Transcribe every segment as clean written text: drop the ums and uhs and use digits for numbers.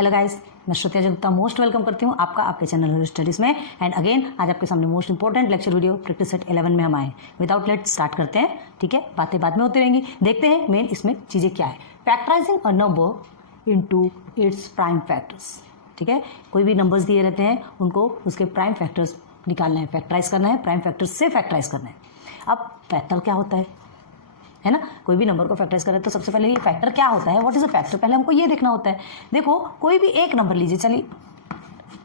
Hello guys, मैं श्रुति Gupta most welcome करती हूँ आपका आपके चैनल हेलो स्टडीज़ में। एंड अगेन आज आपके सामने most important lecture video practice set 11 में हम आए। विदाउट लेट स्टार्ट करते हैं, ठीक है। बातें बाद में होती रहेंगी, देखते हैं मेन इसमें चीज़ें क्या है। Factorising a number into its prime factors, ठीक है। कोई भी नंबर्स दिए रहते हैं, उनको उसके प्राइम फैक्टर्स निकालना है, फैक्टराइज करना है, प्राइम फैक्टर्स से फैक्टराइज करना है। अब फैक्टर क्या होता है ना। कोई भी नंबर को फैक्टराइज करें तो सबसे पहले ये फैक्टर क्या होता है, व्हाट इज अ फैक्टर, पहले हमको ये देखना होता है। देखो कोई भी एक नंबर लीजिए, चलिए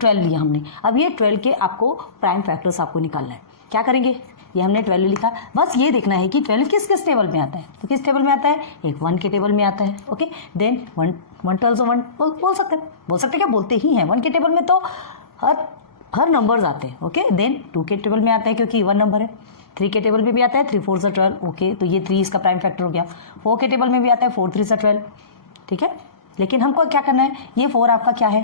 12 लिया हमने। अब ये 12 के आपको प्राइम फैक्टर्स आपको निकालना है। क्या करेंगे, ये हमने 12 लिखा, बस ये देखना है कि 12 किस किस टेबल में आता है। तो किस टेबल में आता है, एक 1 के टेबल में आता है, ओके। देन 1 12 1 बोल सकते हैं, क्या बोलते ही हैं। 1 के टेबल में तो हर नंबर्स आते हैं, ओके। देन 2 के टेबल में आता है क्योंकि 1 नंबर है। 3 के टेबल में भी आता है, 3 4 12, ओके। तो ये 3 इसका प्राइम फैक्टर हो गया। 4 के टेबल में भी आता है, 4 3 12, ठीक है। लेकिन हमको क्या करना है, ये 4 आपका क्या है,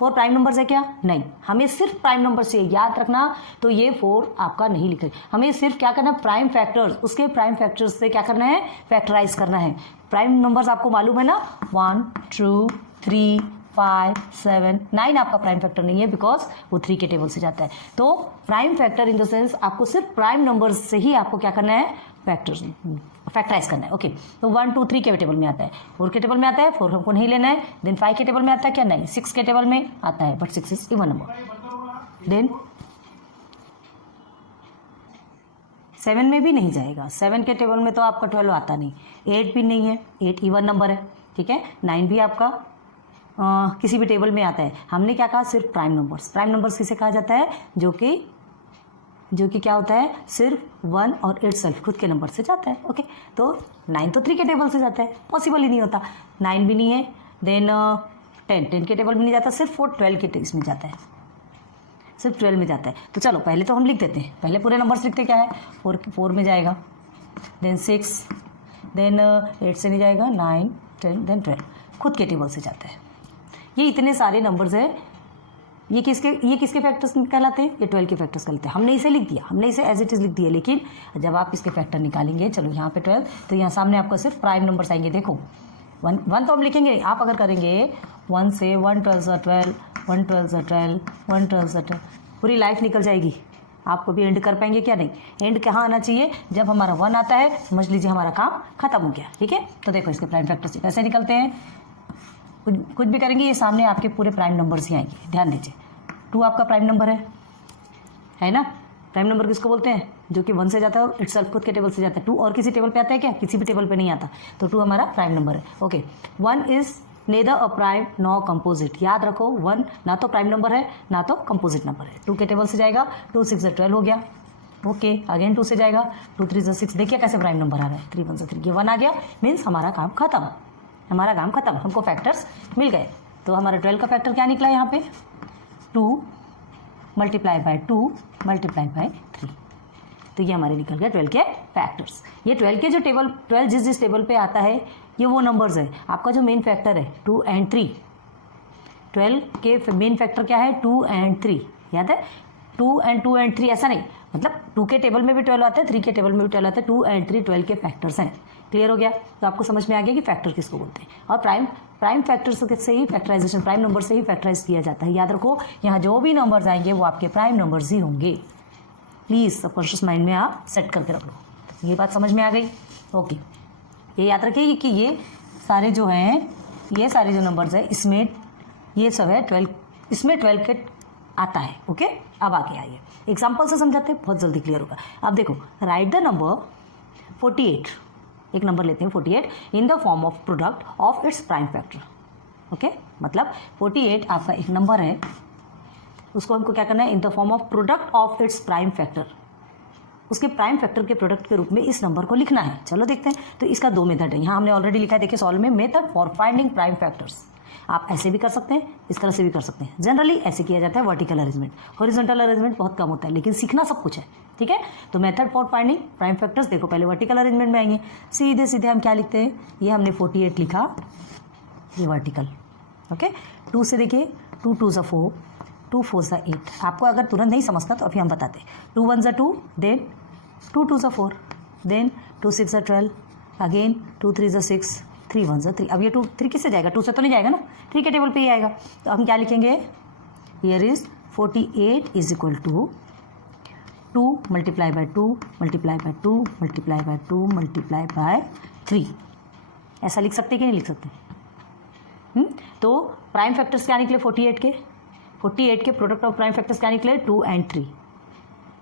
4 प्राइम नंबर है क्या, नहीं। हमें सिर्फ प्राइम नंबर से याद रखना, तो ये 4 आपका नहीं लिख रहे। हमें सिर्फ क्या करना है, प्राइम फैक्टर्स, उसके प्राइम फैक्टर्स से क्या करना है, फैक्टराइज करना है। प्राइम नंबर्स आपको मालूम है ना, 1 2 3 5 7 9 आपका प्राइम फैक्टर नहीं है, बिकॉज वो 3 के टेबल से जाता है। तो prime factor in the sense आपको सिर्फ प्राइम नंबर से ही आपको क्या करना है, फैक्टराइज करना है, ओके। तो 1 2 3 के टेबल में आता है, 4 के टेबल में आता है, 4 हमको नहीं लेना है। देन 5 के टेबल में आता है क्या, नहीं। 6 के टेबल में आता है, but 6 is even number. Then 7 में भी नहीं जाएगा, 7 के टेबल में तो आपका 12 आता नहीं। 8 भी नहीं है, 8 इवन नंबर है, ठीक है। 9 भी आपका किसी भी टेबल में आता है। हमने क्या कहा, सिर्फ प्राइम नंबर्स। प्राइम नंबर्स किसे कहा जाता है, जो कि क्या होता है, सिर्फ 1 और इटसेल्फ खुद के नंबर से जाता है, ओके। तो 9 तो 3 के टेबल से जाता है, पॉसिबल ही नहीं होता। 9 भी नहीं है। देन 10 के टेबल में नहीं जाता, सिर्फ 4 12 के इसमें जाता है, सिर्फ 12 में जाता है। तो चलो पहले तो हम लिख देते हैं, पहले पूरे नंबर्स लिखते क्या है, 4 में जाएगा। देन 6, देन 8 से नहीं जाएगा, 9 10, देन 12 खुद के टेबल से जाता है। ये इतने सारे नंबर्स हैं, ये किसके फैक्टर्स कहलाते हैं, ये 12 के फैक्टर्स कहलाते हैं। हमने इसे लिख दिया, हमने इसे एज इट इज़ लिख दिया, लेकिन जब आप इसके फैक्टर निकालेंगे, चलो यहाँ पे 12, तो यहाँ सामने आपको सिर्फ प्राइम नंबर्स आएंगे। देखो 1 तो हम लिखेंगे, आप अगर करेंगे 1 से 1 12 12 1 12 12 1 12 12, पूरी लाइफ निकल जाएगी। आप कभी एंड कर पाएंगे क्या, नहीं। एंड कहाँ आना चाहिए, जब हमारा 1 आता है, समझ लीजिए हमारा काम खत्म हो गया, ठीक है। तो देखो इसके प्राइम फैक्टर्स कैसे निकलते हैं, कुछ भी करेंगे, ये सामने आपके पूरे प्राइम नंबर्स ही आएंगे। ध्यान दीजिए, 2 आपका प्राइम नंबर है ना। प्राइम नंबर किसको बोलते हैं, जो कि 1 से जाता है और इटसेल्फ खुद के टेबल से जाता है। 2 और किसी टेबल पे आता है क्या, किसी भी टेबल पे नहीं आता। तो 2 हमारा प्राइम नंबर है, okay. 1 is neither a prime no composite. याद रखो 1 ना तो प्राइम नंबर है, ना तो कंपोजिट नंबर है। 2 के टेबल से जाएगा, 2 6 12 हो गया, ओके। अगेन 2 से जाएगा, 2 3 6, देखिए कैसे प्राइम नंबर आ रहा है, 3 1 3, ये 1 आ गया, मीन्स हमारा काम खत्म, हमको फैक्टर्स मिल गए। तो हमारा 12 का फैक्टर क्या निकला यहाँ पे, 2 मल्टीप्लाई बाय 2 मल्टीप्लाई बाय 3। तो ये हमारे निकल गए 12 के फैक्टर्स। ये 12 के जो टेबल 12 जिस टेबल पे आता है, ये वो नंबर्स है। आपका जो मेन फैक्टर है 2 और 3, 12 के मेन फैक्टर क्या है, 2 और 3, याद है। 2 और 3 ऐसा नहीं, मतलब 2 के टेबल में भी 12 आता है, 3 के टेबल में भी 12 आता है। 2 और 3 12 के फैक्टर्स हैं। क्लियर हो गया, तो आपको समझ में आ गया कि फैक्टर किसको बोलते हैं। और प्राइम फैक्टर्स से ही फैक्टराइजेशन, प्राइम नंबर से ही फैक्टराइज किया जाता है। याद रखो, यहाँ जो भी नंबर्स आएंगे वो आपके प्राइम नंबर्स ही होंगे। प्लीज़ सबकॉन्शियस माइंड में आप सेट करके रख लो। ये बात समझ में आ गई, ओके। ये याद रखिए कि ये सारे जो हैं, ये सारे जो नंबर्स हैं, इसमें ये सब है 12, इसमें 12 के आता है, ओके। अब आगे आइए, एग्जाम्पल से समझाते हैं, बहुत जल्दी क्लियर होगा। अब देखो, राइट द नंबर 48, एक नंबर लेते हैं 48 in the form of product of its prime factor, okay. मतलब 48 आपका एक नंबर है, उसको हमको क्या करना है, in the form of product of its prime factor, उसके प्राइम फैक्टर के प्रोडक्ट के रूप में इस नंबर को लिखना है। चलो देखते हैं। तो इसका 2 मेथड है, यहाँ हमने ऑलरेडी लिखा है, देखिए सॉल्व में, method for finding prime factors. आप ऐसे भी कर सकते हैं, इस तरह से भी कर सकते हैं। जनरली ऐसे किया जाता है, वर्टिकल अरेंजमेंट। हॉरिजॉन्टल अरेंजमेंट बहुत कम होता है, लेकिन सीखना सब कुछ है, ठीक है। तो method for finding prime factors, देखो पहले वर्टिकल अरेंजमेंट में आएंगे, सीधे सीधे हम क्या लिखते हैं, ये हमने 48 लिखा, ये वर्टिकल, ओके। 2 से देखिए, 2 2 4, 2 4 8। आपको अगर तुरंत नहीं समझता तो अभी हम बताते हैं। 2 1 2, देन 2 2 4, देन 2 6 12, अगेन 2 3 6, 3 1 3। अब ये 2 3 किससे जाएगा, 2 से तो नहीं जाएगा ना, 3 के टेबल पे ही आएगा। तो हम क्या लिखेंगे, here is 48 is equal to 2 multiply by 2 multiply by 2 multiply by 2 multiply by 3। ऐसा लिख सकते कि नहीं लिख सकते? तो प्राइम फैक्टर्स क्या निकले 48 के प्रोडक्ट ऑफ प्राइम फैक्टर्स क्या निकले 2 और 3।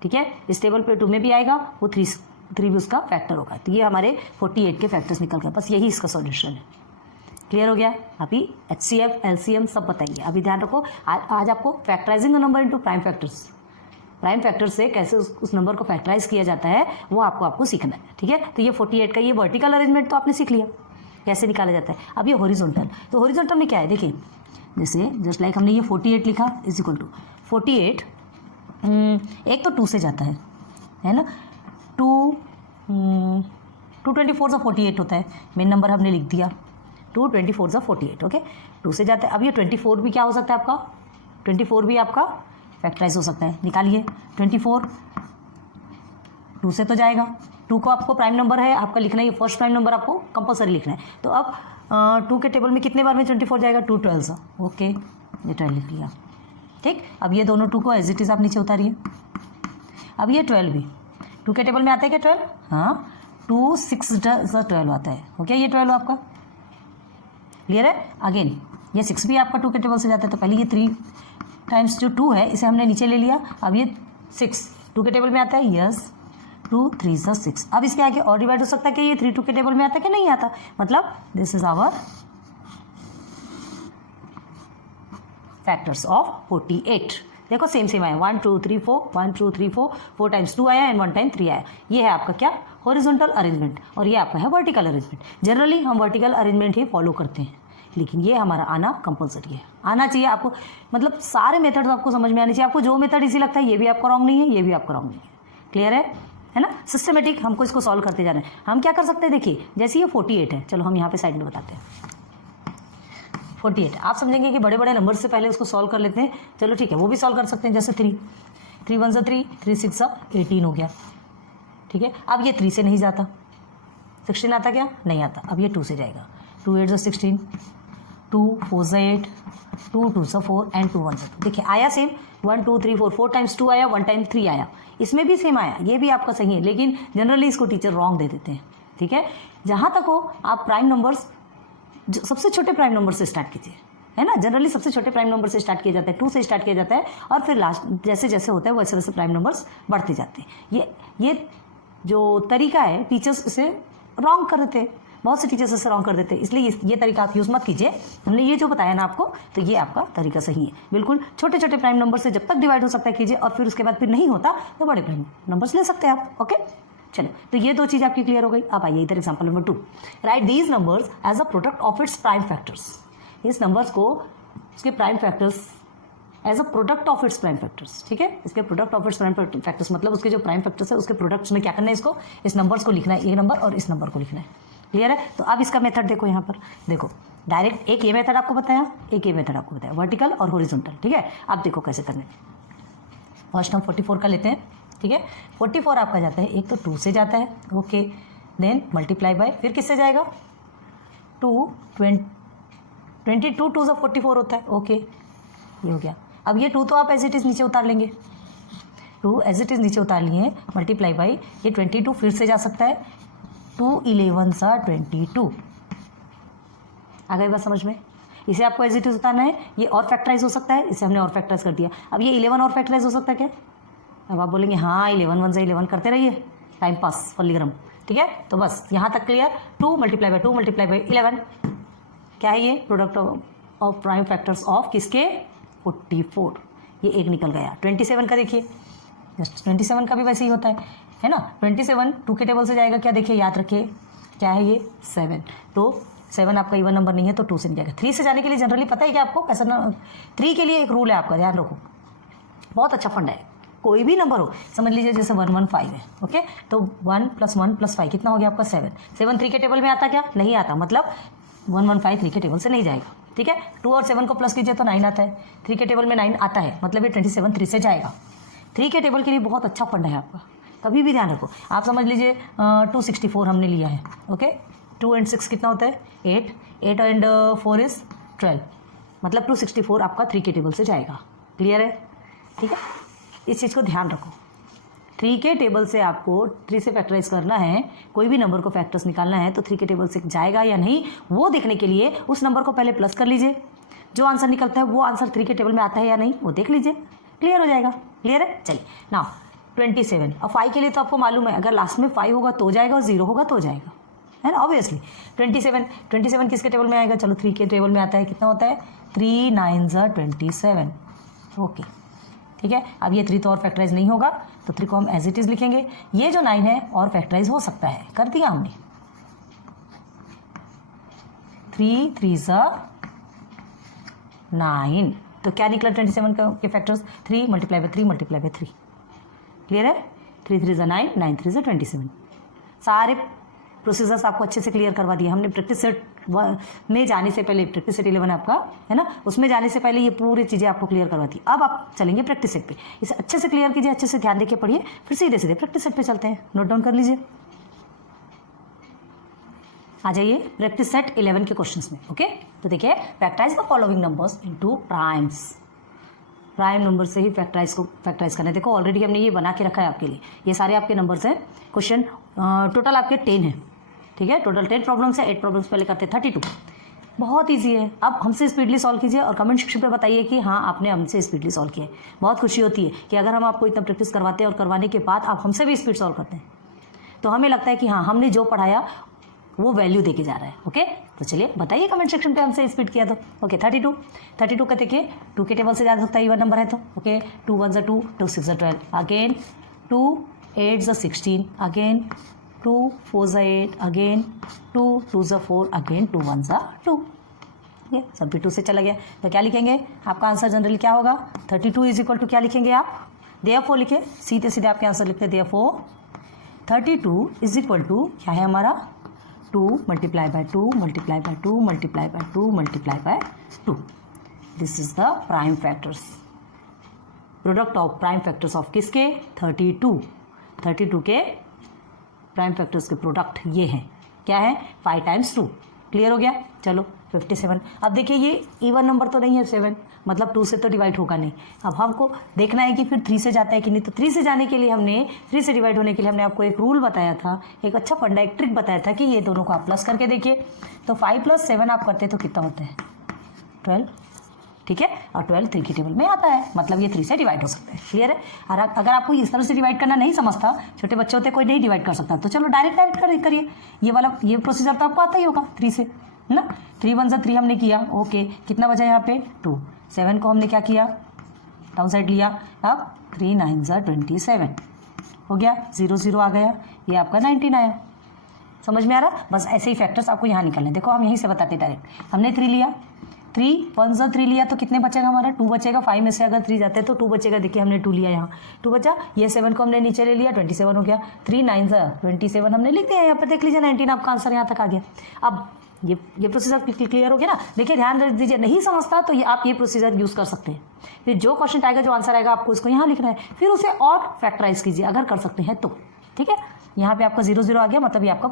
ठीक है, इस टेबल पे 2 में भी आएगा, वो 3 भी उसका फैक्टर होगा। तो ये हमारे 48 के फैक्टर्स निकल गए। बस यही इसका सॉल्यूशन है। क्लियर हो गया? अभी HCF LCM सब बताइए। अभी ध्यान रखो, आज आपको factorising the number into prime factors, prime factor से कैसे उस नंबर को फैक्टराइज किया जाता है वो आपको सीखना है। ठीक है, तो ये 48 का ये वर्टिकल अरेंजमेंट तो आपने सीख लिया कैसे निकाला जाता है। अब ये हॉरिजॉन्टल, तो हॉरिजॉन्टल में क्या है देखिए, जैसे जस्ट लाइक हमने ये 48 लिखा इज इक्वल टू 48, एक तो 2 से जाता है ना, 2 24 सा 48 होता है, मेन नंबर हमने लिख दिया, 2 24 सा 48। ओके, 2 से जाता है। अब ये 24 भी क्या हो सकता है आपका, 24 भी आपका फैक्टराइज हो सकता है। निकालिए 24, 2 से तो जाएगा, 2 को आपको प्राइम नंबर है आपका लिखना है, फर्स्ट प्राइम नंबर आपको कंपलसरी लिखना है। तो अब 2 के टेबल में कितने बार में 24 जाएगा, 2 12 सा। ओके, ये 12 लिख लिया। ठीक, अब ये दोनों 2 को एज इट इज़ आप नीचे उतारिए। अब ये 12 भी 2 के टेबल में आता है क्या 12? हाँ, 2 6 12 आता है। ओके, ये 12 आपका क्लियर है। अगेन ये 6 भी आपका 2 के टेबल से जाता है। तो पहले ये 3 टाइम्स जो 2 है इसे हमने नीचे ले लिया। अब ये 6 2 के टेबल में आता है, यस, 2 3 6। अब इसके आगे और डिवाइड हो सकता है कि ये 3 2 के टेबल में आता है कि नहीं आता, मतलब this is our factors of 48। देखो सेम आया, 1 2 3 4, 1 2 3 4, 4 टाइम्स 2 आया एंड 1 टाइम 3 आया। ये है आपका क्या, हॉरिजॉन्टल अरेंजमेंट, और ये आपका है वर्टिकल अरेंजमेंट। जनरली हम वर्टिकल अरेंजमेंट ही फॉलो करते हैं, लेकिन ये हमारा आना कंपलसरी है, आना चाहिए आपको। मतलब सारे मेथड्स आपको समझ में आने चाहिए। आपको जो मेथड इजी लगता है ये भी आपका रॉन्ग नहीं है, ये भी आपका रॉन्ग नहीं है। क्लियर है ना? सिस्टमेटिक हमको इसको सॉल्व करते जा रहे हैं। हम क्या कर सकते हैं, देखिए जैसे ये 48 है, चलो हम यहाँ पे साइड में बताते हैं। 48 आप समझेंगे कि बड़े बड़े नंबर से पहले उसको सॉल्व कर लेते हैं। चलो ठीक है, वो भी सॉल्व कर सकते हैं। जैसे 3 1 3, 3 6 18 हो गया। ठीक है, अब ये 3 से नहीं जाता, 16 आता क्या, नहीं आता। अब ये 2 से जाएगा, 2 8 16, 2 4 8, 2 2 4 एंड 2 1 2। देखिए आया सेम, 1 2 3 4, 4 टाइम्स 2 आया, 1 टाइम 3 आया। इसमें भी सेम आया, ये भी आपका सही है, लेकिन जनरली इसको टीचर रॉन्ग दे देते हैं। ठीक है, जहाँ तक हो आप प्राइम नंबर्स सबसे छोटे प्राइम नंबर से स्टार्ट कीजिए, है ना। जनरली सबसे छोटे प्राइम नंबर से स्टार्ट किया जाता है, 2 से स्टार्ट किया जाता है, और फिर लास्ट जैसे जैसे होता है वैसे वैसे प्राइम नंबर्स बढ़ते जाते हैं। ये जो तरीका है टीचर्स इसे रॉन्ग कर देते हैं, बहुत से टीचर्स इसे रॉन्ग कर देते हैं, इसलिए ये तरीका आप यूज़ मत कीजिए। हमने ये जो बताया ना आपको, तो ये आपका तरीका सही है बिल्कुल। छोटे छोटे प्राइम नंबर से जब तक डिवाइड हो सकता है कीजिए, और फिर उसके बाद फिर नहीं होता तो बड़े प्राइम नंबर्स ले सकते हैं आप। ओके, चलो, तो ये 2 चीज़ आपकी क्लियर हो गई। अब आइए इधर example number 2, write these numbers as a product of its prime factors. इस नंबर्स को उसके prime factors as a product of its prime factors. ठीक है, इसके product of its prime factors मतलब उसके जो प्राइम फैक्टर्स है उसके प्रोडक्ट्स में क्या करना है, इसको इस नंबर्स को लिखना है, ये नंबर और इस नंबर को लिखना है। क्लियर है? तो अब इसका मेथड देखो, यहाँ पर देखो डायरेक्ट एक ये मेथड आपको बताया, एक ये मेथड आपको बताया, वर्टिकल और हॉरिजॉन्टल। ठीक है, अब देखो कैसे करने। फर्स्ट हम 44 का लेते हैं। ठीक है, 44 आपका जाता है, एक तो 2 से जाता है, ओके, देन मल्टीप्लाई बाय, फिर किससे जाएगा, 2 22 2 से 44 होता है। ओके, ये हो गया। अब ये 2 तो आप एज इट इज़ नीचे उतार लेंगे, 2 एज इट इज़ नीचे उतार लिए, मल्टीप्लाई बाई ये 22 फिर से जा सकता है, 2 11 सा 22। आ गई बात समझ में? इसे आपको एज इट इज़ उतारना है, ये और फैक्टराइज हो सकता है, इसे हमने और फैक्टराइज कर दिया। अब ये 11 और फैक्टराइज हो सकता है क्या? अब आप बोलेंगे हाँ 11 1 से 11 करते रहिए, टाइम पास फलीग्रम। ठीक है, तो बस यहाँ तक clear. 2 multiply by 2 multiply by 11 क्या है, ये product of prime factors of किसके, 44। ये एक निकल गया। 27 का देखिए, 27 का भी वैसे ही होता है ना। 27 2 के टेबल से जाएगा, क्या देखिए याद रखिए क्या है ये, 7। तो 7 आपका इवन नंबर नहीं है तो 2 से नहीं जाएगा। 3 से जाने के लिए जनरली पता है कि आपको कैसा ना, 3 के लिए एक रूल है आपका, ध्यान रखो, बहुत अच्छा फंड है। कोई भी नंबर हो, समझ लीजिए जैसे 115 है, ओके, तो 1 + 1 + 5 कितना हो गया आपका, 7। 7 3 के टेबल में आता क्या, नहीं आता, मतलब 115 3 के टेबल से नहीं जाएगा। ठीक है, 2 और 7 को प्लस कीजिए तो 9 आता है, 3 के टेबल में 9 आता है, मतलब ये 27 3 से जाएगा। 3 के टेबल के लिए बहुत अच्छा फंड है आपका, कभी भी ध्यान रखो। आप समझ लीजिए 264 हमने लिया है, ओके, 2 and 6 कितना होता है 8, 8 and 4 is 12, मतलब 264 आपका 3 के टेबल से जाएगा। क्लियर है? ठीक है, इस चीज़ को ध्यान रखो। 3 के टेबल से आपको 3 से फैक्टराइज करना है, कोई भी नंबर को फैक्टर्स निकालना है तो 3 के टेबल से जाएगा या नहीं वो देखने के लिए उस नंबर को पहले प्लस कर लीजिए, जो आंसर निकलता है वो आंसर 3 के टेबल में आता है या नहीं वो देख लीजिए, क्लियर हो जाएगा। क्लियर है? चलिए नाउ 27, और 5 के लिए तो आपको मालूम है अगर लास्ट में 5 होगा तो जाएगा और 0 होगा तो जाएगा, है ना, ऑब्वियसली। 27 किसके टेबल में आएगा? चलो 3 के टेबल में आता है। कितना होता है? 3 9 27। ओके, ठीक है। अब ये 3 तो और फैक्टराइज नहीं होगा तो 3 को हम एज इट इज लिखेंगे। ये जो 9 है और फैक्टराइज हो सकता है, कर दिया हमने। 3 3 9, तो क्या निकला 27 के फैक्टर्स? 3 × 3 × 3। क्लियर है? 3 3 9, 9 3 27। सारे प्रोसीजर्स आपको अच्छे से क्लियर करवा दिए हमने। प्रैक्टिस सेट में जाने से पहले, प्रैक्टिस सेट 11 आपका है ना, उसमें जाने से पहले ये पूरी चीज़ें आपको क्लियर करवा दी। अब आप चलेंगे प्रैक्टिस सेट पे, इसे अच्छे से क्लियर कीजिए, अच्छे से ध्यान देके पढ़िए, फिर सीधे सीधे प्रैक्टिस सेट पे चलते हैं। नोट डाउन कर लीजिए, आ जाइए प्रैक्टिस सेट 11 के क्वेश्चंस में। ओके, तो देखिए, factorise the following numbers into primes. Prime number से ही फैक्टराइज करना है। देखो ऑलरेडी हमने ये बना के रखा है आपके लिए, ये सारे आपके नंबर्स हैं। क्वेश्चन टोटल आपके 10 है, ठीक है, टोटल 10 प्रॉब्लम्स है। 8 प्रॉब्लम्स पहले करते हैं, 32। बहुत ईजी है। अब हमसे स्पीडली सॉल्व कीजिए और कमेंट सेक्शन पे बताइए कि हाँ आपने हमसे स्पीडली सॉल्व किया है। बहुत खुशी होती है कि अगर हम आपको इतना प्रैक्टिस करवाते हैं और करवाने के बाद आप हमसे भी स्पीड सॉल्व करते हैं तो हमें लगता है कि हाँ हमने जो पढ़ाया वो वैल्यू देके जा रहा है। ओके, तो चलिए बताइए कमेंट सेक्शन पे हमसे स्पीड किया तो। ओके, 32 का देखिए 2 के टेबल से जा सकता है, इवन नंबर है तो। Okay, 2 1 2, 2 6 12, again 2 8 16, again 2 4 8, again 2 2 4, again 2 1 2। ये सब भी 2 से चला गया तो क्या लिखेंगे? आपका आंसर जनरली क्या होगा? 32 इज इक्वल टू क्या लिखेंगे आप? देयरफॉर लिखे, सीधे सीधे आपके आंसर लिखते हैं। देयरफॉर 32 इज इक्वल टू क्या है हमारा? 2 × 2 × 2 × 2 × 2। This is the prime factors, product of prime factors of किसके? 32 के प्राइम फैक्टर्स के प्रोडक्ट ये हैं। क्या है? 5 × 2। क्लियर हो गया? चलो 57। अब देखिए ये इवन नंबर तो नहीं है 7, मतलब 2 से तो डिवाइड होगा नहीं। अब हमको देखना है कि फिर 3 से जाता है कि नहीं। तो 3 से जाने के लिए हमने, 3 से डिवाइड होने के लिए हमने आपको एक रूल बताया था, एक अच्छा फंडा, एक ट्रिक बताया था कि ये दोनों को आप प्लस करके देखिए। तो 5 + 7 आप करते तो कितना होता है? 12, ठीक है, और 12 3 की टेबल में आता है, मतलब ये 3 से डिवाइड हो सकता है। क्लियर है? और अगर आपको इस तरह से डिवाइड करना नहीं समझता, छोटे बच्चे होते कोई नहीं डिवाइड कर सकता, तो चलो डायरेक्ट करिए। ये प्रोसीजर तो आपको आता ही होगा 3 से, है ना। 3 1 3 हमने किया। ओके, कितना बचा यहाँ पे? 2। 7 को हमने क्या किया? डाउन साइड लिया। अब 3 9 27 हो गया, 0 0 आ गया, ये आपका 19 आया। समझ में आ रहा? बस ऐसे ही फैक्टर्स आपको यहाँ निकालने। देखो हम यहीं से बताते डायरेक्ट। हमने 3 लिया, 3 1 3 लिया तो कितने बचेगा हमारा? 2 बचेगा। 5 में से अगर 3 जाते हैं तो 2 बचेगा। देखिए हमने 2 लिया, यहाँ 2 बचा। ये 7 को हमने नीचे ले लिया, 27 हो गया। 3 9 27 हमने लिख दिया यहाँ पर। देख लीजिए 19 आपका आंसर यहाँ तक आ गया। अब ये प्रोसीजर क्लियर हो गया ना। देखिए ध्यान रख दीजिए, नहीं समझता तो ये आप ये प्रोसीजर यूज़ कर सकते हैं। फिर जो क्वेश्चन आएगा, जो आंसर आएगा, आपको इसको यहाँ लिखना है, फिर उसे और फैक्टराइज कीजिए अगर कर सकते हैं तो। ठीक है, यहाँ पे आपका 0 0 आ गया, मतलब ये आपका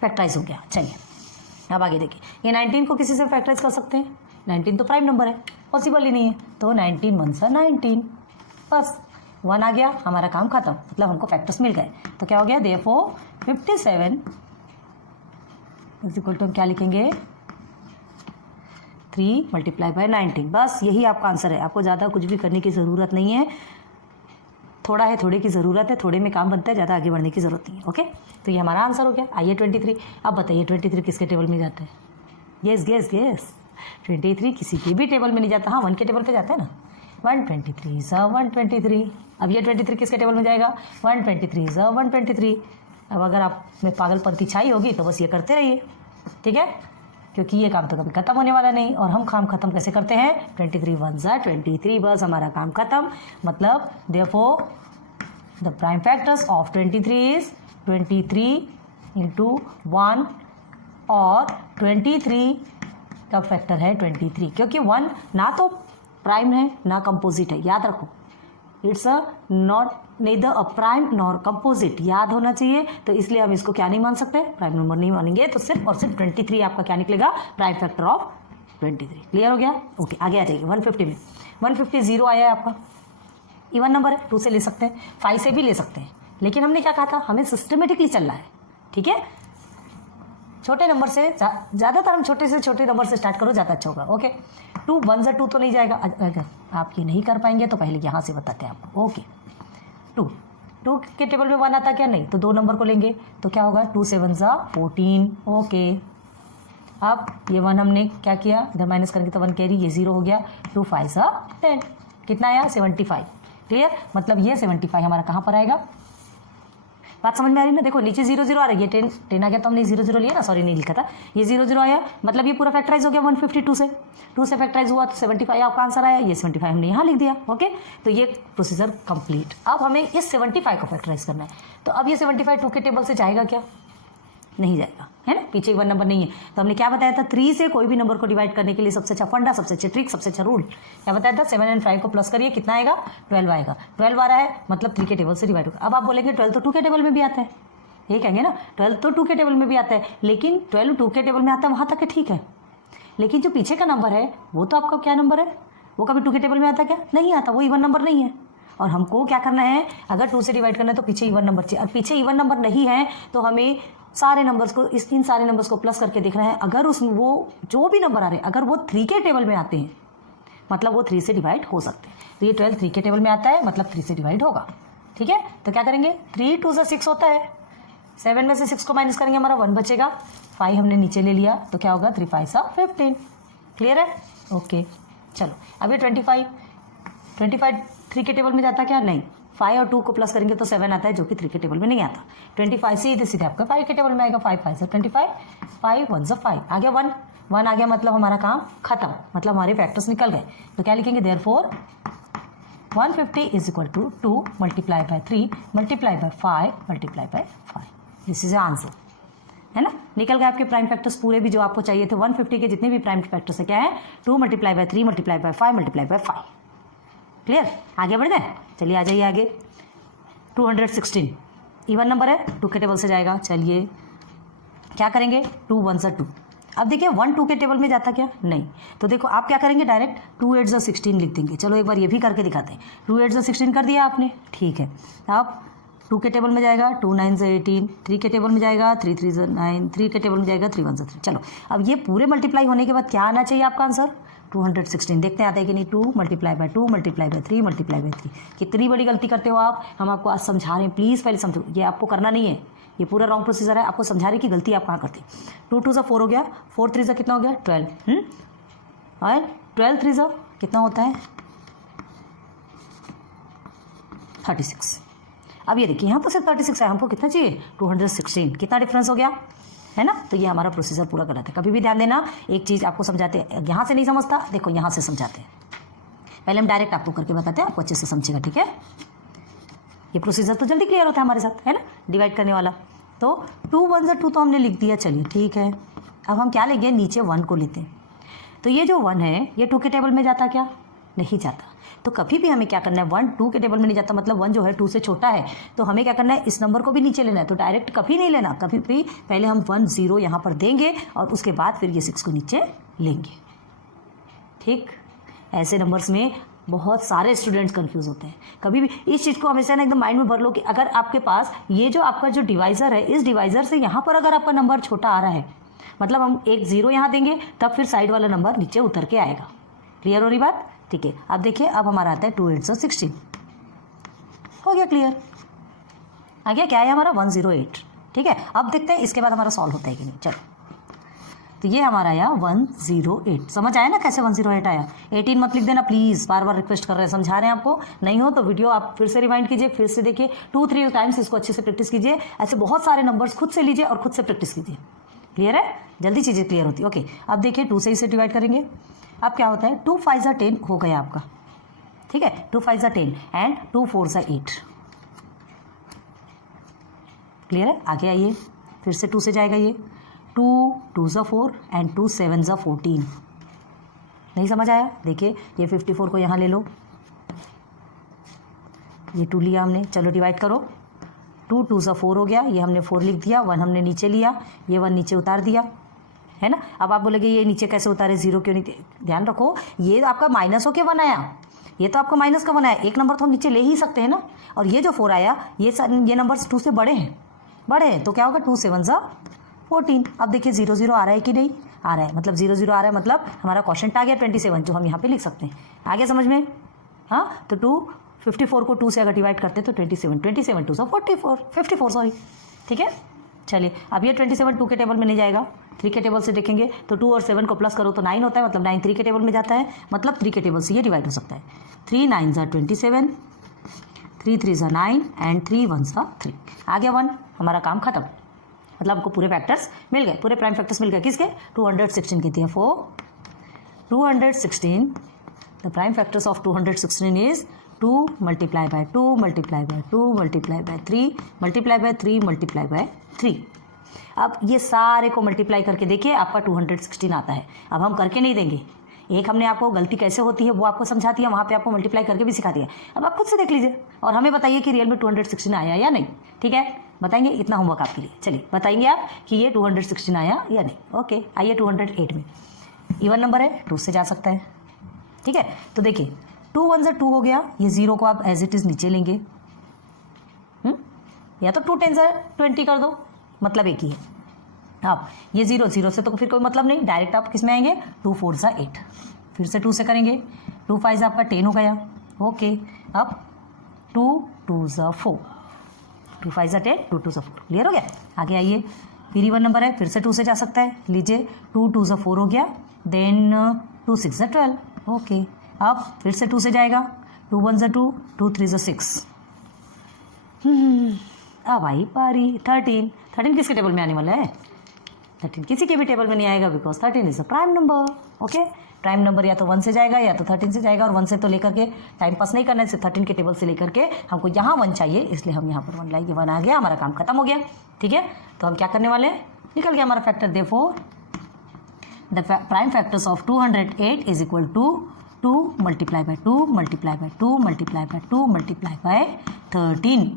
फैक्टराइज हो गया। चलिए अब आगे देखिए, ये 19 को किसी से फैक्टराइज कर सकते हैं? 19 तो प्राइम नंबर है, पॉसिबल ही नहीं है। तो 19 1 19, बस 1 आ गया, हमारा काम खत्म, मतलब हमको फैक्टर्स मिल गए। तो क्या हो गया? देयरफॉर 57 इज इक्वल टू हम क्या लिखेंगे? 3 × 19। बस यही आपका आंसर है। आपको ज़्यादा कुछ भी करने की ज़रूरत नहीं है। थोड़ा है, थोड़े की ज़रूरत है, थोड़े में काम बनता है, ज़्यादा आगे बढ़ने की ज़रूरत नहीं है। ओके, तो ये हमारा आंसर हो गया। आइए 23। अब बताइए 23 किसके टेबल में जाता है? गेस 23 किसी के भी टेबल में नहीं जाता। हाँ, 1 के टेबल पे जाता है ना। 123 123। अब ये 23 किसके टेबल में जाएगा? 123 123। अब अगर आप में पागलपंती छाई होगी तो बस ये करते रहिए, ठीक है, क्योंकि ये काम तो कभी खत्म होने वाला नहीं। और हम काम खत्म कैसे करते हैं? 23 1 23, बस हमारा काम खत्म। मतलब therefore the prime factors of 23 is 23 × 1, और 23 का फैक्टर है 23, क्योंकि 1 ना तो प्राइम है ना कंपोजिट है। याद रखो, it's a not neither a prime nor composite, याद होना चाहिए। तो इसलिए हम इसको क्या नहीं मान सकते, प्राइम नंबर नहीं मानेंगे। तो सिर्फ और सिर्फ 23 आपका क्या निकलेगा, प्राइम फैक्टर ऑफ 23। क्लियर हो गया? ओके, आगे आ जाइए 150 में। 150 0 आया है आपका, इवन नंबर है, 2 से ले सकते हैं, 5 से भी ले सकते हैं, लेकिन हमने क्या कहा था, हमें सिस्टमेटिकली चलना है। ठीक है, छोटे नंबर से ज़्यादातर हम छोटे से छोटे नंबर से स्टार्ट करो, ज़्यादा अच्छा होगा। ओके, 2 1 से 2 तो नहीं जाएगा, अगर आप ये नहीं कर पाएंगे तो पहले यहाँ से बताते हैं आपको। ओके, 2 के टेबल में 1 आता क्या, नहीं, तो 2 नंबर को लेंगे तो क्या होगा, 2 7 14। ओके, अब ये 1 हमने क्या किया, इधर माइनस करेंगे तो 1 कैरी, ये 0 हो गया, 2 5 10, कितना आया 75। क्लियर, मतलब ये 75 हमारा कहाँ पर आएगा, बात समझ में आ रही है ना? देखो नीचे 0 0 आ रही है, 10 आ गया तो हमने 0 0 लिया ना, सॉरी नहीं लिखा था, ये 0 0 आया, मतलब ये पूरा फैक्टराइज हो गया 152 से, 2 से फैक्टराइज हुआ तो 75 आपका आंसर आया, ये 75 हमने यहाँ लिख दिया। ओके, तो ये प्रोसीजर कंप्लीट। अब हमें इस 75 को फैक्टराइज करना है, तो अब ये 75 2 के टेबल से जाएगा क्या, नहीं जाएगा, है ना, पीछे इवन नंबर नहीं है। तो हमने क्या बताया था, 3 से कोई भी नंबर को डिवाइड करने के लिए सबसे अच्छा फंडा, सबसे अच्छा ट्रिक, सबसे अच्छा रूल क्या बताया था, 7 और 5 को प्लस करिए, कितना आएगा, 12 आएगा। 12 आ रहा है मतलब 3 के टेबल से डिवाइड होगा। अब आप बोलेंगे 12 तो 2 के टेबल में भी आता है, ये कहेंगे ना, 12 तो 2 के टेबल में भी आता है, लेकिन 12 2 के टेबल में आता है वहाँ तक ठीक है, लेकिन जो पीछे का नंबर है वो तो आपका क्या नंबर है, वो कभी 2 के टेबल में आता क्या, नहीं आता, वो इवन नंबर नहीं है। और हमको क्या करना है, अगर 2 से डिवाइड करना है तो पीछे इवन नंबर चाहिए, और पीछे इवन नंबर नहीं है तो हमें सारे नंबर्स को, इन सारे नंबर्स को प्लस करके देखना है। अगर वो जो भी नंबर आ रहे हैं अगर वो 3 के टेबल में आते हैं मतलब वो 3 से डिवाइड हो सकते हैं। तो ये 12 3 के टेबल में आता है मतलब 3 से डिवाइड होगा। ठीक है, तो क्या करेंगे, 3 2 से 6 होता है, 7 में से 6 को माइनस करेंगे, हमारा 1 बचेगा, 5 हमने नीचे ले लिया तो क्या होगा, 3 5 15। क्लियर है? ओके, चलो अब ये 25 3 के टेबल में जाता क्या, नहीं, 5 और 2 को प्लस करेंगे तो 7 आता है, जो कि 3 के टेबल में नहीं आता। 25 सीधे सीधे आपका 5 के टेबल में आएगा, 5 5 25, 5 1 5 आ गया, 1 आ गया, मतलब हमारा काम खत्म, मतलब हमारे फैक्टर्स निकल गए। तो क्या लिखेंगे, therefore 150 is equal to 2 multiply by 3 multiply by 5 multiply by 5। This is answer, है ना, निकल गए आपके प्राइम फैक्टर्स पूरे भी जो आपको चाहिए थे। 150 के जितने भी प्राइम फैक्टर्स है क्या है, 2 multiply by 3 multiply by 5 multiply by 5। Clear, आगे बढ़ जाए, चलिए आ जाइए आगे। 216 इवन नंबर है, 2 के टेबल से जाएगा, चलिए क्या करेंगे, 2 1 2। अब देखिए 1 2 के टेबल में जाता क्या, नहीं, तो देखो आप क्या करेंगे, डायरेक्ट 2 8 16 लिख देंगे। चलो एक बार ये भी करके दिखाते हैं, 2 8 16 कर दिया आपने, ठीक है। अब 2 के टेबल में जाएगा 2 9 18, 3 के टेबल में जाएगा 3 3 9, 3 के टेबल में जाएगा 3 1 3। चलो अब ये पूरे मल्टीप्लाई होने के बाद क्या आना चाहिए आपका आंसर, 216। देखते हैं आता है कि नहीं, 2 multiply by 2 multiply by 3 multiply by 3। कितनी बड़ी गलती करते हो आप, हम आपको आज समझा रहे हैं, प्लीज़ पहले समझो, ये आपको करना नहीं है, ये पूरा रॉन्ग प्रोसीजर है, आपको समझा रहे कि गलती आप कहाँ करते। 2 2 4 हो गया, 4 3 कितना हो गया 12, और 12 3 कितना होता है 36। अब ये देखिए यहाँ पर सिर्फ 36 है, हमको कितना चाहिए 216, कितना डिफरेंस हो गया, है ना। तो ये हमारा प्रोसीजर पूरा गलत है। कभी भी ध्यान देना, एक चीज़ आपको समझाते हैं, यहाँ से नहीं समझता, देखो यहाँ से समझाते हैं, पहले हम डायरेक्ट आपको करके बताते हैं, आपको अच्छे से समझेगा। ठीक है, ये प्रोसीजर तो जल्दी क्लियर होता है हमारे साथ, है ना, डिवाइड करने वाला। तो 2 1 2 तो हमने लिख दिया, चलिए ठीक है। अब हम क्या लेंगे, नीचे 1 को लेते हैं। तो ये जो 1 है ये 2 के टेबल में जाता क्या, नहीं जाता। तो कभी भी हमें क्या करना है, 1 2 के टेबल में नहीं जाता, मतलब 1 जो है 2 से छोटा है, तो हमें क्या करना है, इस नंबर को भी नीचे लेना है। तो डायरेक्ट कभी नहीं लेना, कभी भी पहले हम 1 0 यहाँ पर देंगे और उसके बाद फिर ये 6 को नीचे लेंगे। ठीक, ऐसे नंबर्स में बहुत सारे स्टूडेंट्स कंफ्यूज होते हैं। कभी भी इस चीज़ को हमेशा ना एकदम माइंड में भर लो कि अगर आपके पास ये जो आपका जो डिवाइज़र है, इस डिवाइज़र से यहाँ पर अगर आपका नंबर छोटा आ रहा है, मतलब हम एक 0 यहाँ देंगे तब फिर साइड वाला नंबर नीचे उतर के आएगा। क्लियर हो रही बात? ठीक है, अब देखिए अब हमारा आता है 2 8 16, हो गया क्लियर, आ गया क्या है हमारा 108। ठीक है, अब देखते हैं इसके बाद हमारा सॉल्व होता है कि नहीं। चलो, तो ये हमारा आया 108। समझ आया ना कैसे 108 आया। 18 मत लिख देना प्लीज़, बार बार रिक्वेस्ट कर रहे हैं, समझा रहे हैं आपको। नहीं हो तो वीडियो आप फिर से रिवाइंड कीजिए, फिर से देखिए, 2-3 टाइम्स इसको अच्छे से प्रैक्टिस कीजिए। ऐसे बहुत सारे नंबर्स खुद से लीजिए और खुद से प्रैक्टिस कीजिए। क्लियर है, जल्दी चीज़ें क्लियर होती है। ओके, अब देखिए 2 से इसे डिवाइड करेंगे। अब क्या होता है, 2 5 10 हो गया आपका। ठीक है, 2 5 10 एंड 2 4 8। क्लियर है, आगे आइए, फिर से 2 से जाएगा ये 2 2 4 एंड 2 7 14। नहीं समझ आया, देखिए ये 54 को यहाँ ले लो, ये 2 लिया हमने, चलो डिवाइड करो, 2 2 सा 4 हो गया, ये हमने 4 लिख दिया, 1 हमने नीचे लिया, ये 1 नीचे उतार दिया, है ना। अब आप बोलेंगे ये नीचे कैसे उतारे, 0 क्यों नहीं, ध्यान रखो ये आपका माइनस होके 1 आया, ये तो आपका माइनस का 1 आया, एक नंबर तो हम नीचे ले ही सकते हैं ना, और ये जो 4 आया ये नंबर्स 2 से बड़े हैं, तो क्या होगा 2 7 सा 14। अब देखिए 0 0 आ रहा है कि नहीं, आ रहा है, मतलब 0 0 आ रहा है, मतलब हमारा क्वोशंट आ गया 27, जो हम यहाँ पे लिख सकते हैं। आ गया समझ में, हाँ। तो 254 को 2 से अगर डिवाइड करते हैं तो 27 2 सा 54 सॉरी, ठीक है। चलिए अब ये 27 2 के टेबल में नहीं जाएगा, 3 के टेबल से देखेंगे तो 2 और 7 को प्लस करो तो 9 होता है, मतलब 9 3 के टेबल में जाता है, मतलब 3 के टेबल से ये डिवाइड हो सकता है। 3 9 सा 27, 3 3 सा 9 एंड 3 1 सा 3, आ गया 1, हमारा काम खत्म। मतलब आपको पूरे फैक्टर्स मिल गए, पूरे प्राइम फैक्टर्स मिल गए, किसके 216 के थे। 216 the prime factors of 216 is 2 multiplied by 2 multiplied by 2 multiplied by 3 multiplied by 3 multiplied by 3। अब ये सारे को मल्टीप्लाई करके देखिए आपका 216 आता है। अब हम करके नहीं देंगे, एक हमने आपको गलती कैसे होती है वो आपको समझा दिया, वहाँ पे आपको मल्टीप्लाई करके भी सिखा दिया। अब आप खुद से देख लीजिए और हमें बताइए कि रियल में 216 आया या नहीं, ठीक है, बताएंगे, इतना होमवर्क आपके लिए। चलिए बताएंगे आप कि ये 216 आया या नहीं। ओके, आइए 208 में, इवन नंबर है, 2 से जा सकता है, ठीक है। तो देखिए 2 1 से 2 हो गया, ये 0 को आप एज इट इज़ नीचे लेंगे, या तो 2 10 से 20 कर दो, मतलब एक ही है। अब ये 0 0 से तो फिर कोई मतलब नहीं, डायरेक्ट आप किस में आएंगे, 2 4 सा 8, फिर से 2 से करेंगे, 2 5 आपका 10 हो गया। ओके, अब 2 2 सा 4, 2 5 सा 10, 2 2 सा 4, क्लियर हो गया। आगे आइए, फिर इवन नंबर है, फिर से 2 से जा सकता है, लीजिए 2 2 सा 4 हो गया, देन 2 6 सा 12। ओके, अब फिर से 2 से जाएगा, 2 1 सा 2, 2 3 सा 6। अब आई पारी 13। 13 किसके टेबल में आने वाला है, 13 किसी के भी टेबल में नहीं आएगा, because 13 is a prime number. Okay, prime number या तो 1 से जाएगा या तो 13 से जाएगा, और 1 से तो लेकर के टाइम पास नहीं करना है, सिर्फ 13 के टेबल से लेकर के हमको यहाँ 1 चाहिए, इसलिए हम यहाँ पर 1 लाएंगे। 1 आ गया, हमारा काम खत्म हो गया, ठीक है। तो हम क्या करने वाले हैं, निकल गया हमारा factor. Therefore the prime factors of 208 is equal to 2 multiply by 2 multiply by 2 multiply by 2 multiply by 13।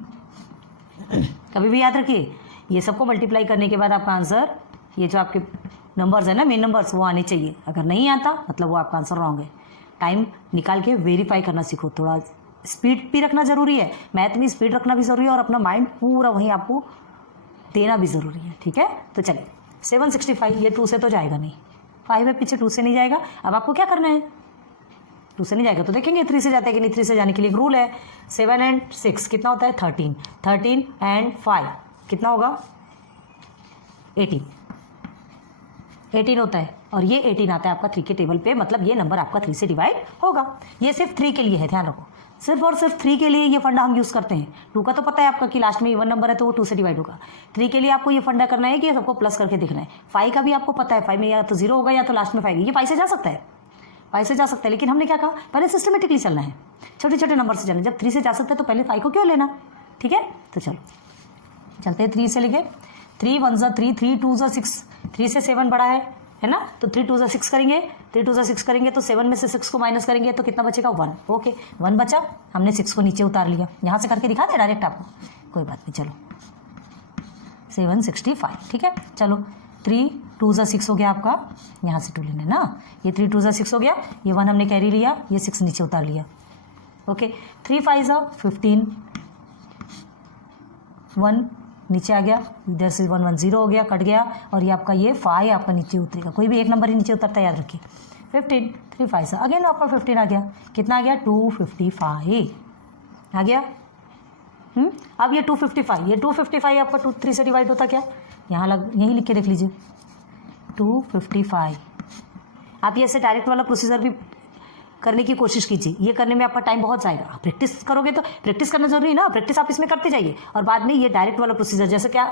कभी भी याद रखिए, ये सबको मल्टीप्लाई करने के बाद आपका आंसर, ये जो आपके नंबर्स है ना, मेन नंबर्स, वो आने चाहिए। अगर नहीं आता मतलब वो आपका आंसर रॉन्ग है। टाइम निकाल के वेरीफाई करना सीखो, थोड़ा स्पीड भी रखना ज़रूरी है, मैथ में स्पीड रखना भी ज़रूरी है, और अपना माइंड पूरा वहीं आपको देना भी ज़रूरी है, ठीक है। तो चलिए 765, ये 2 से तो जाएगा नहीं, 5 है पीछे, 2 से नहीं जाएगा। अब आपको क्या करना है, 2 से नहीं जाएगा तो देखेंगे 3 से जाता है कि नहीं। 3 से जाने के लिए एक रूल है, 7 एंड 6 कितना होता है, 13, 13 एंड 5 कितना होगा, 18 होता है, और ये 18 आता है आपका 3 के टेबल पे, मतलब ये नंबर आपका 3 से डिवाइड होगा। ये सिर्फ 3 के लिए है, ध्यान रखो, सिर्फ और सिर्फ 3 के लिए ये फंडा हम यूज़ करते हैं। 2 का तो पता है आपका कि लास्ट में इवन नंबर है तो वो 2 से डिवाइड होगा। 3 के लिए आपको ये फंडा करना है कि सबको प्लस करके देखना है। 5 का भी आपको पता है, 5 में या तो 0 होगा या तो लास्ट में 5, ये 5 से जा सकता है, 5 से जा सकता है, लेकिन हमने क्या कहा, पहले सिस्टमेटिकली चलना है, छोटे छोटे नंबर से चलना। जब 3 से जा सकता है तो पहले 5 को क्यों लेना, ठीक है। तो चलो चलते हैं 3 से लेके, 3 1 सा 3, 3 2 सा 6, 3 से 7 बड़ा है ना, तो 3 2 सा 6 करेंगे, 3 2 सा 6 करेंगे तो 7 में से 6 को माइनस करेंगे तो कितना बचेगा, 1। ओके, 1 बचा, हमने 6 को नीचे उतार लिया। यहाँ से करके दिखा दे डायरेक्ट आपको, कोई बात नहीं, चलो 765, ठीक है। चलो 3 2 सा 6 हो गया आपका, यहाँ से 2 लेना है ना, ये 3 2 सा 6 हो गया, ये 1 हमने कैरी लिया, ये 6 नीचे उतार लिया। ओके, 3 5 सा 15, 1 नीचे आ गया, इधर से 1 1 0 हो गया, कट गया, और ये आपका ये 5 आपका नीचे उतरेगा, कोई भी एक नंबर ही नीचे उतरता है, याद रखिए। 15 3 5 सा अगेन आपका 15 आ गया, कितना आ गया, 255 आ गया। अब ये 255 आपका 3 से डिवाइड होता क्या, यहाँ यहीं लिख के देख लीजिए, 255। आप ये ऐसे डायरेक्ट वाला प्रोसीजर भी करने की कोशिश कीजिए, ये करने में आपका टाइम बहुत जाएगा। आप प्रैक्टिस करोगे तो, प्रैक्टिस करना जरूरी है ना, प्रैक्टिस आप इसमें करते जाइए, और बाद में ये डायरेक्ट वाला प्रोसीजर, जैसे क्या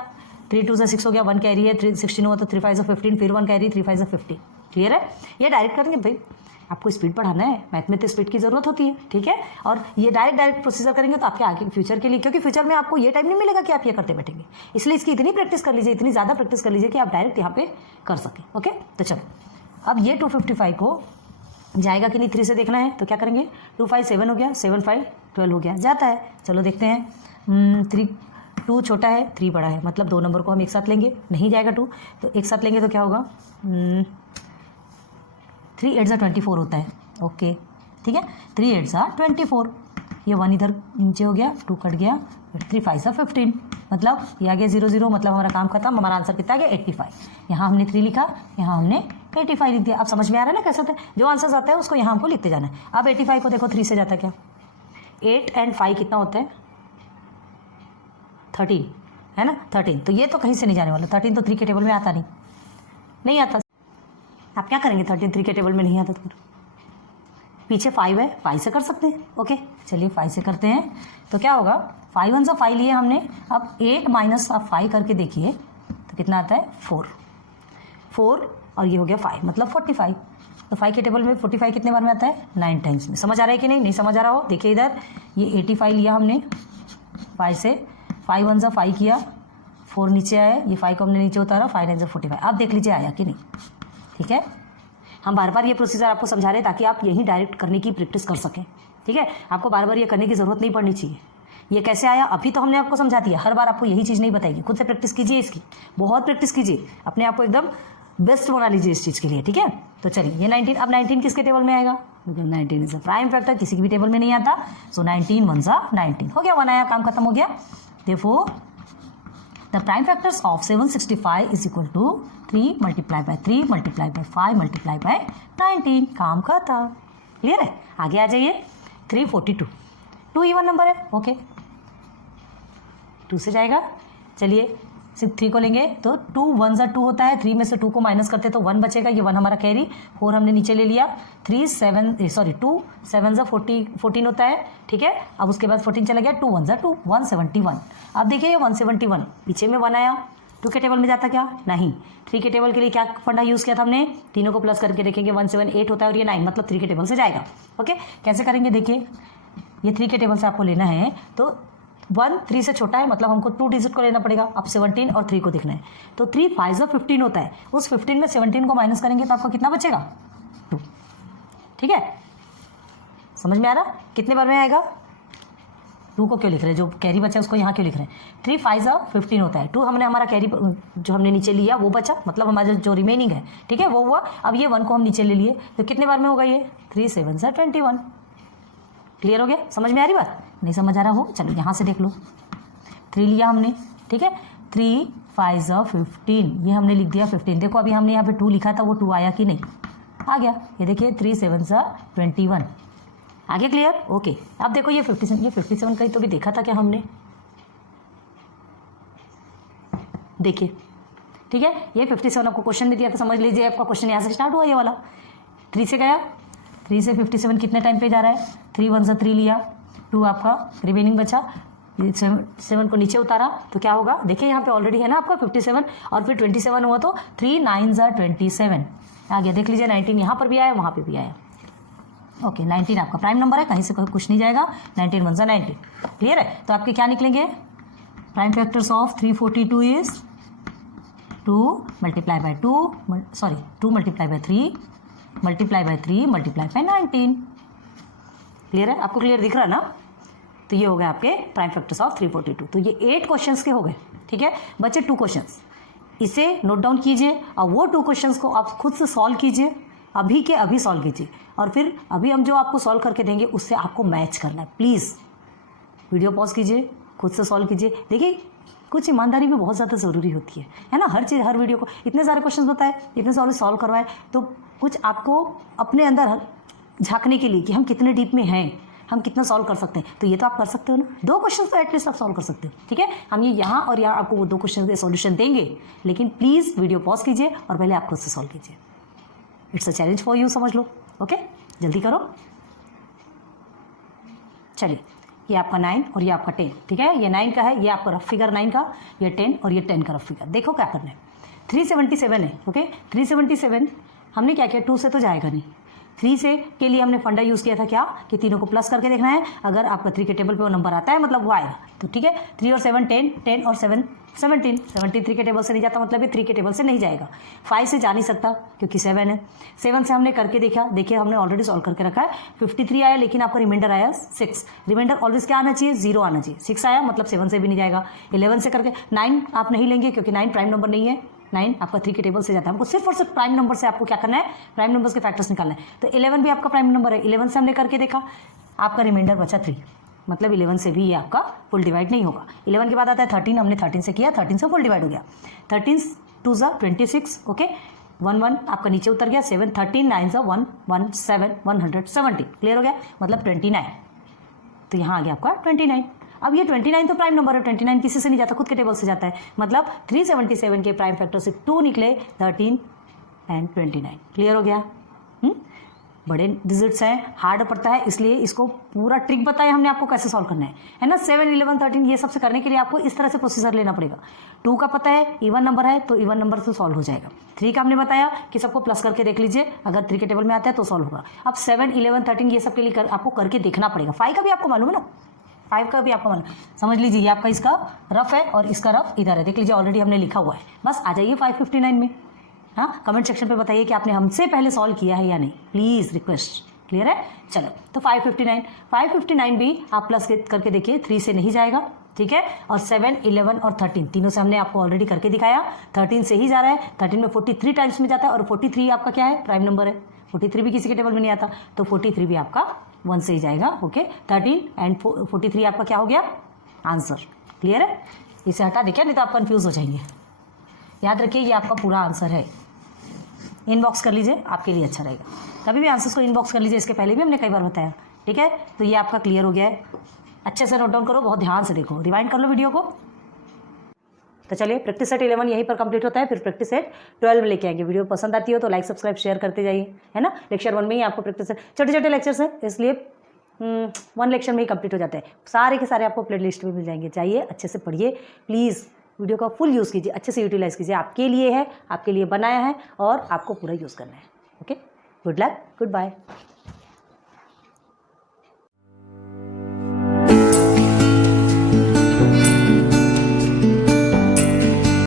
3 2 सा 6 हो गया, 1 कैरी है, 3 16 हुआ तो 3 5 सा 15, फिर 1 कैरी, 3 5 सा 15, क्लियर है। ये डायरेक्ट करेंगे भाई, आपको स्पीड बढ़ाना है, मैथ में तो स्पीड की ज़रूरत होती है, ठीक है। और ये डायरेक्ट प्रोसीजर करेंगे तो आपके आगे फ्यूचर के लिए, क्योंकि फ्यूचर में आपको ये टाइम नहीं मिलेगा कि आप ये करते बैठेंगे, इसलिए इसकी इतनी प्रैक्टिस कर लीजिए, इतनी ज़्यादा प्रैक्टिस कर लीजिए कि आप डायरेक्ट यहाँ पे कर सकें। ओके, तो चलो अब ये 255 को जाएगा कि नहीं 3 से देखना है, तो क्या करेंगे, 2 5 7 हो गया, 7 5 12 हो गया, जाता है। चलो देखते हैं। 2 छोटा है, 3 बड़ा है, मतलब 2 नंबर को हम एक साथ लेंगे, नहीं जाएगा 2, तो एक साथ लेंगे तो क्या होगा, 3 8 24 होता है। ओके ठीक है, 3 8 24, ये 1 इधर नीचे हो गया, 2 कट गया, 3 5 15, मतलब ये आ गया 0 0, मतलब हमारा काम खत्म। हमारा आंसर कितना आ गया 85। यहाँ हमने 3 लिखा, यहाँ हमने 85 लिख दिया। अब समझ में आ रहा है ना कैसे होता है, जो आंसर आता है उसको यहाँ हमको लिखते जाना है। अब 85 को देखो 3 से जाता है क्या, 8 और 5 कितना होता है 13, है ना 13, तो ये तो कहीं से नहीं जाने वाला। 13 तो 3 के टेबल में आता नहीं आता। आप क्या करेंगे, 13 3 के टेबल में नहीं आता तो पीछे 5 है, 5 से कर सकते हैं। ओके चलिए 5 से करते हैं, तो क्या होगा 5 1 5 लिए हमने। अब 8 माइनस आप 5 करके देखिए तो कितना आता है 4 और ये हो गया 5, मतलब 45। तो 5 के टेबल में 45 कितने बार में आता है 9 टाइम्स में। समझ आ रहा है कि नहीं समझ आ रहा हो, देखिए इधर ये 85 लिया हमने 5 से, 5 1 5 किया, 4 नीचे आया, ये 5 को हमने नीचे उतारा, 5 9 45। आप देख लीजिए आया कि नहीं। ठीक है, हम बार बार ये प्रोसीजर आपको समझा रहे हैं ताकि आप यही डायरेक्ट करने की प्रैक्टिस कर सकें। ठीक है, आपको बार बार ये करने की ज़रूरत नहीं पड़नी चाहिए। ये कैसे आया अभी तो हमने आपको समझा दिया, हर बार आपको यही चीज़ नहीं बताएगी। खुद से प्रैक्टिस कीजिए, इसकी बहुत प्रैक्टिस कीजिए, अपने आप को एकदम बेस्ट बना लीजिए इस चीज़ के लिए। ठीक है, तो चलिए ये 19, अब 19 किसके टेबल में आएगा, 19 इज अ प्राइम फैक्टर, किसी की भी टेबल में नहीं आता। सो 19 1 19 हो गया, 1 आया, काम खत्म हो गया। Therefore the prime factors of 765 is equal to 3 multiplied by 3 multiplied by 5 multiplied by 19, काम खत्म। क्लियर है, आगे आ जाइए। 342, 2 इवन नंबर है। ओके 2 से जाएगा, चलिए सिर्फ 3 को लेंगे तो 2 1 2 होता है, 3 में से 2 को माइनस करते तो 1 बचेगा, ये 1 हमारा कैरी, 4 हमने नीचे ले लिया, 2 7 14 होता है। ठीक है, अब उसके बाद 14 चला गया, 2 1 2 171। अब देखिए ये 171 पीछे में 1 आया, 2 के टेबल में जाता क्या, नहीं। 3 के टेबल के लिए क्या फंडा यूज़ किया था हमने, तीनों को प्लस करके देखेंगे, 178 होता है और ये 9, मतलब 3 के टेबल से जाएगा। ओके कैसे करेंगे, देखिए ये 3 के टेबल से आपको लेना है तो 1 3 से छोटा है, मतलब हमको 2 डिजिट को लेना पड़ेगा। अब 17 और 3 को देखना है, तो 3 5 15 होता है, उस 15 में 17 को माइनस करेंगे तो आपको कितना बचेगा 2। ठीक है, समझ में आ रहा, कितने बार में आएगा, 2 को क्यों लिख रहे हैं, जो कैरी बचा उसको यहाँ क्यों लिख रहे हैं। 3 5 15 होता है, 2 हमने हमारा कैरी जो हमने नीचे लिया वो बचा, मतलब हमारा जो रिमेनिंग है, ठीक है वो हुआ। अब ये 1 को हम नीचे ले लिए तो कितने बार में होगा ये, 3 7 21। क्लियर हो गया, समझ में आ रही बात, नहीं समझ आ रहा हो चलो यहाँ से देख लो। 3 लिया हमने, ठीक है, 3 5 15, ये हमने लिख दिया 15। देखो अभी हमने यहाँ पे 2 लिखा था, वो 2 आया कि नहीं, आ गया। ये देखिए 3 7 21, आगे क्लियर। ओके अब देखो ये 57 कहीं तो भी देखा था क्या हमने, देखिए ठीक है, ये 57 आपको क्वेश्चन में दिया था, समझ लीजिए आपका क्वेश्चन यहाँ से स्टार्ट हुआ ये वाला। 3 से गया, 3 से 57 कितने टाइम पे जा रहा है, 3 1 3 लिया, 2 आपका रिमेनिंग बचा, 7 को नीचे उतारा तो क्या होगा, देखिए यहाँ पे ऑलरेडी है ना आपका 57 और फिर 27 हुआ तो 3 9 27 आ गया। देख लीजिए 19 यहाँ पर भी आया, वहाँ पे भी आया। ओके 19 आपका प्राइम नंबर है, कहीं से कुछ नहीं जाएगा। 19 1 19 क्लियर है, तो आपके क्या निकलेंगे, prime factors of 342 is 2 multiply by 2 multiply by 3 multiply by 3 multiply bye 19। Clear है, आपको क्लियर दिख रहा है ना। तो ये हो गए आपके प्राइम फैक्टर्स ऑफ 342। तो ये 8 क्वेश्चंस के हो गए। ठीक है, बच्चे 2 क्वेश्चंस, इसे नोट डाउन कीजिए और वो 2 क्वेश्चंस को आप खुद से सॉल्व कीजिए, अभी के अभी सॉल्व कीजिए, और फिर अभी हम जो आपको सॉल्व करके देंगे उससे आपको मैच करना है। प्लीज़ वीडियो पॉज कीजिए, खुद से सॉल्व कीजिए। देखिए कुछ ईमानदारी भी बहुत ज़्यादा ज़रूरी होती है ना। हर चीज़, हर वीडियो को इतने सारे क्वेश्चंस बताए, इतने सारे सॉल्व करवाए, तो कुछ आपको अपने अंदर झांकने के लिए कि हम कितने डीप में हैं, हम कितना सॉल्व कर सकते हैं, तो ये तो आप कर सकते हो ना। 2 क्वेश्चन तो एटलीस्ट आप सॉल्व कर सकते हो। ठीक है, हम ये यहाँ और यहाँ आपको वो 2 क्वेश्चन के सॉल्यूशन देंगे, लेकिन प्लीज़ वीडियो पॉज कीजिए और पहले आप खुद से सॉल्व कीजिए। It's a challenge for you, समझ लो। ओके जल्दी करो। चलिए ये आपका 9 और ये आपका 10। ठीक है, ये 9 का है, ये आपका रफ फिगर 9 का, ये 10 और ये 10 का रफ फिगर। देखो क्या करना है, 377 है। ओके 377 हमने क्या किया, 2 से तो जाएगा नहीं, 3 से के लिए हमने फंडा यूज़ किया था क्या कि तीनों को प्लस करके देखना है, अगर आपका 3 के टेबल पे वो नंबर आता है मतलब वो आएगा। तो ठीक है, 3 और 7 10, 10 और 7 17, 17 3 के टेबल से नहीं जाता मतलब ये 3 के टेबल से नहीं जाएगा। 5 से जा नहीं सकता क्योंकि 7 है। 7 से हमने करके देखा, देखिए हमने ऑलरेडी सॉल्व करके रखा है। 53 आया लेकिन आपका रिमाइंडर आया 6। रिमाइंडर ऑलवेज क्या आना चाहिए, 0 आना चाहिए। 6 आया मतलब 7 से भी नहीं जाएगा। 11 से करके 9 आप नहीं लेंगे क्योंकि 9 प्राइम नंबर नहीं है। 9 आपका 3 के टेबल से जाता है। हमको सिर्फ और सिर्फ प्राइम नंबर से आपको क्या करना है, प्राइम नंबर्स के फैक्टर्स निकालना है। तो 11 भी आपका प्राइम नंबर है। 11 से हमने करके देखा, आपका रिमाइंडर बचा 3, मतलब 11 से भी ये आपका फुल डिवाइड नहीं होगा। 11 के बाद आता है 13, हमने 13 से किया, 13 से फुल डिवाइड हो गया। 13 2 ज़ा 26, ओके 1 1 आपका नीचे उतर गया। 7 13 9 ज़ा 1 1 7 170, क्लियर हो गया, मतलब 29। तो यहाँ आ गया आपका 29। अब ये 29 तो प्राइम नंबर है, 29 किसी से नहीं जाता, खुद के टेबल से जाता है, मतलब 377 के प्राइम फैक्टर से 2 निकले, 13 एंड 29, क्लियर हो गया। बड़े डिजिट्स हैं, हार्ड पड़ता है, इसलिए इसको पूरा ट्रिक बताया हमने आपको कैसे सॉल्व करना है ना। 7 11 13 ये सबसे करने के लिए आपको इस तरह से प्रोसीजर लेना पड़ेगा। 2 का पता है, इवन नंबर है तो इवन नंबर से सॉल्व हो जाएगा। 3 का हमने बताया कि सबको प्लस करके देख लीजिए, अगर 3 के टेबल में आता है तो सॉल्व होगा। अब 7 11 13 ये सब के लिए आपको करके देखना पड़ेगा। 5 का भी आपको मालूम है ना, 5 का भी आपको मालूम, समझ लीजिए ये आपका इसका रफ है और इसका रफ इधर है, देख लीजिए ऑलरेडी हमने लिखा हुआ है। बस आ जाइए 559 में। हाँ, कमेंट सेक्शन पे बताइए कि आपने हमसे पहले सॉल्व किया है या नहीं, प्लीज़ रिक्वेस्ट, क्लियर है। चलो तो 559 भी आप प्लस करके देखिए, 3 से नहीं जाएगा, ठीक है। और 7 11 और 13 तीनों से हमने आपको ऑलरेडी करके दिखाया। 13 से ही जा रहा है, 13 में 43 टाइम्स में जाता है और 43 आपका क्या है, प्राइम नंबर है। 43 भी किसी के टेबल में नहीं आता, तो 43 भी आपका 1 से ही जाएगा, ओके। 13 एंड 43 आपका क्या हो गया, आंसर, क्लियर है। इसे हटा देखिए, नहीं तो आप कंफ्यूज हो जाएंगे। याद रखिए ये आपका पूरा आंसर है। इनबॉक्स कर लीजिए, आपके लिए अच्छा रहेगा। कभी भी आंसर्स को इनबॉक्स कर लीजिए, इसके पहले भी हमने कई बार बताया, ठीक है। तो ये आपका क्लियर हो गया है, अच्छे से नोट डाउन करो, बहुत ध्यान से देखो, रिवाइंड कर लो वीडियो को। तो चलिए प्रैक्टिस सेट 11 यहीं पर कंप्लीट होता है, फिर प्रैक्टिस सेट 12 में लेके आएंगे। वीडियो पसंद आती हो तो लाइक सब्सक्राइब शेयर करते जाइए, है ना। लेक्चर 1 में ही आपको प्रैक्टिस सेट, छोटे छोटे लेक्चर्स हैं इसलिए 1 लेक्चर में ही कंप्लीट हो जाते हैं। सारे के सारे आपको प्ले लिस्ट में मिल जाएंगे, चाहिए अच्छे से पढ़िए प्लीज़, वीडियो का फुल यूज़ कीजिए, अच्छे से यूटिलाइज़ कीजिए, आपके लिए है, आपके लिए बनाया है और आपको पूरा यूज़ करना है, okay. Good luck, good bye.